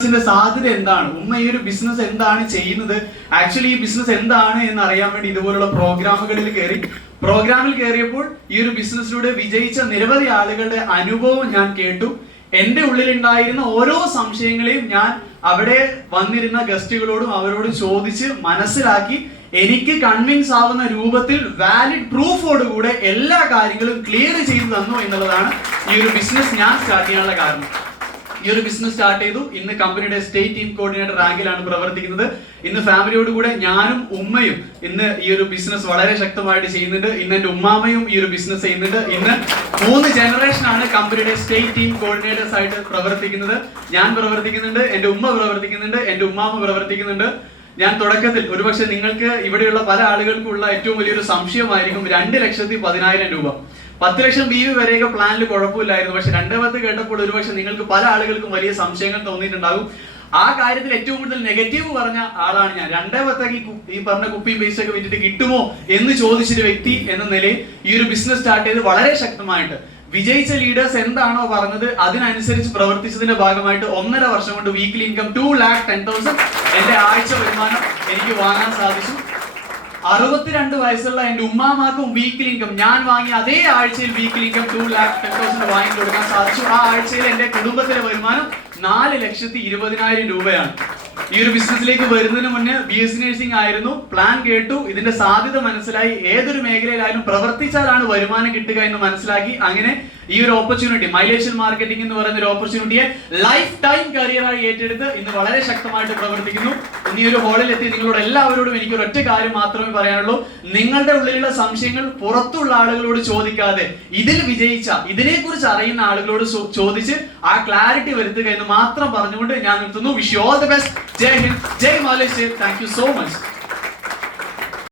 സാധ്യത എന്താണ്, ഉമ്മ ഈ ഒരു ബിസിനസ് എന്താണ് ചെയ്യുന്നത്, ആക്ച്വലി ഈ ബിസിനസ് എന്താണ് എന്ന് അറിയാൻ വേണ്ടി ഇതുപോലുള്ള പ്രോഗ്രാമിൽ കയറിയപ്പോൾ ഈ ഒരു ബിസിനസ്സിലൂടെ വിജയിച്ച നിരവധി ആളുകളുടെ അനുഭവം ഞാൻ കേട്ടു. എന്റെ ഉള്ളിലുണ്ടായിരുന്ന ഓരോ സംശയങ്ങളെയും ഞാൻ അവിടെ വന്നിരുന്ന ഗസ്റ്റുകളോടും അവരോട് ചോദിച്ച് മനസ്സിലാക്കി എനിക്ക് കൺവിൻസ് ആവുന്ന രൂപത്തിൽ വാലിഡ് പ്രൂഫോടുകൂടെ എല്ലാ കാര്യങ്ങളും ക്ലിയർ ചെയ്തു തന്നു എന്നുള്ളതാണ് ഈ ഒരു ബിസിനസ് ഞാൻ സ്റ്റാർട്ട് ചെയ്യാനുള്ള കാരണം. ഈ ഒരു ബിസിനസ് സ്റ്റാർട്ട് ചെയ്തു. ഇന്ന് കമ്പനിയുടെ സ്റ്റേറ്റ് ടീം കോർഡിനേറ്റർ റാങ്കിലാണ് പ്രവർത്തിക്കുന്നത്. ഇന്ന് ഫാമിലിയോട് കൂടെ ഞാനും ഉമ്മയും ഇന്ന് ഈ ഒരു ബിസിനസ് വളരെ ശക്തമായിട്ട് ചെയ്യുന്നുണ്ട്. ഇന്ന് എന്റെ ഉമ്മാമയും ഈ ഒരു ബിസിനസ് ചെയ്യുന്നുണ്ട്. ഇന്ന് 3 ജനറേഷനാണ് കമ്പനിയുടെ സ്റ്റേറ്റ് ടീം കോർഡിനേറ്റേഴ്സ് ആയിട്ട് പ്രവർത്തിക്കുന്നത്. ഞാൻ പ്രവർത്തിക്കുന്നുണ്ട്, എന്റെ ഉമ്മ പ്രവർത്തിക്കുന്നുണ്ട്, എന്റെ ഉമ്മാമ പ്രവർത്തിക്കുന്നുണ്ട്. ഞാൻ തുടക്കത്തിൽ ഒരുപക്ഷെ നിങ്ങൾക്ക് ഇവിടെയുള്ള പല ആളുകൾക്കുള്ള ഏറ്റവും വലിയൊരു സംശയമായിരിക്കും 2,10,000 രൂപ. 10 ലക്ഷം BV വരെയൊക്കെ പ്ലാനിൽ കുഴപ്പമില്ലായിരുന്നു. പക്ഷെ 2 കേട്ടപ്പോൾ ഒരുപക്ഷെ നിങ്ങൾക്ക് പല ആളുകൾക്കും വലിയ സംശയങ്ങൾ തോന്നിയിട്ടുണ്ടാകും. ആ കാര്യത്തിൽ ഏറ്റവും കൂടുതൽ നെഗറ്റീവ് പറഞ്ഞ ആളാണ് ഞാൻ. 2 ഈ പറഞ്ഞ കുപ്പിയും പൈസ ഒക്കെ വിറ്റിട്ട് കിട്ടുമോ എന്ന് ചോദിച്ചൊരു വ്യക്തി എന്ന നിലയിൽ ഈ ഒരു ബിസിനസ് സ്റ്റാർട്ട് ചെയ്ത് വളരെ ശക്തമായിട്ട് വിജയിച്ച ലീഡേഴ്സ് എന്താണോ പറഞ്ഞത് അതിനനുസരിച്ച് പ്രവർത്തിച്ചതിന്റെ ഭാഗമായിട്ട് 1.5 വർഷം കൊണ്ട് വീക്കിലി ഇൻകം 2,10,000 എന്റെ ആഴ്ച വരുമാനം എനിക്ക് വാങ്ങാൻ സാധിച്ചു. 62 വയസ്സുള്ള എന്റെ ഉമ്മാമാർക്കും വീക്കിലി ഇൻകം ഞാൻ വാങ്ങിയ അതേ ആഴ്ചയിൽ വീക്കിലി ഇൻകം 2,10,000 വാങ്ങി കൊടുക്കാൻ സാധിച്ചു. ആ ആഴ്ചയിൽ എന്റെ കുടുംബത്തിലെ വരുമാനം 4,20,000 രൂപയാണ്. ഈ ഒരു ബിസിനസ്സിലേക്ക് വരുന്നതിന് മുന്നേ BSc നഴ്സിംഗ് ആയിരുന്നു. പ്ലാൻ കേട്ടു, ഇതിന്റെ സാധ്യത മനസ്സിലായി, ഏതൊരു മേഖലയിലായാലും പ്രവർത്തിച്ചാലാണ് വരുമാനം കിട്ടുക എന്ന് മനസ്സിലാക്കി. അങ്ങനെ ഈ ഒരു ഓപ്പർച്യൂണിറ്റി, മൈലേഷ്യൽ മാർക്കറ്റിംഗ് എന്ന് പറയുന്ന ഒരു ഓപ്പർച്യൂണിറ്റിയെ ലൈഫ് ടൈം കരിയറായി ഏറ്റെടുത്ത് ഇന്ന് വളരെ ശക്തമായിട്ട് പ്രവർത്തിക്കുന്നു. ഇനി ഒരു ഹോളിൽ എത്തി നിങ്ങളോട് എല്ലാവരോടും എനിക്ക് ഒരൊറ്റ കാര്യം മാത്രമേ പറയാനുള്ളൂ. നിങ്ങളുടെ ഉള്ളിലുള്ള സംശയങ്ങൾ പുറത്തുള്ള ആളുകളോട് ചോദിക്കാതെ ഇതിൽ വിജയിച്ച, ഇതിനെക്കുറിച്ച് അറിയുന്ന ആളുകളോട് ചോദിച്ച് ആ ക്ലാരിറ്റി വരുത്തുക എന്ന് മാത്രം പറഞ്ഞുകൊണ്ട് ഞാൻ നിർത്തുന്നു. Wish you all the best. Jai Hind, Jai Malaysia. Thank you so much.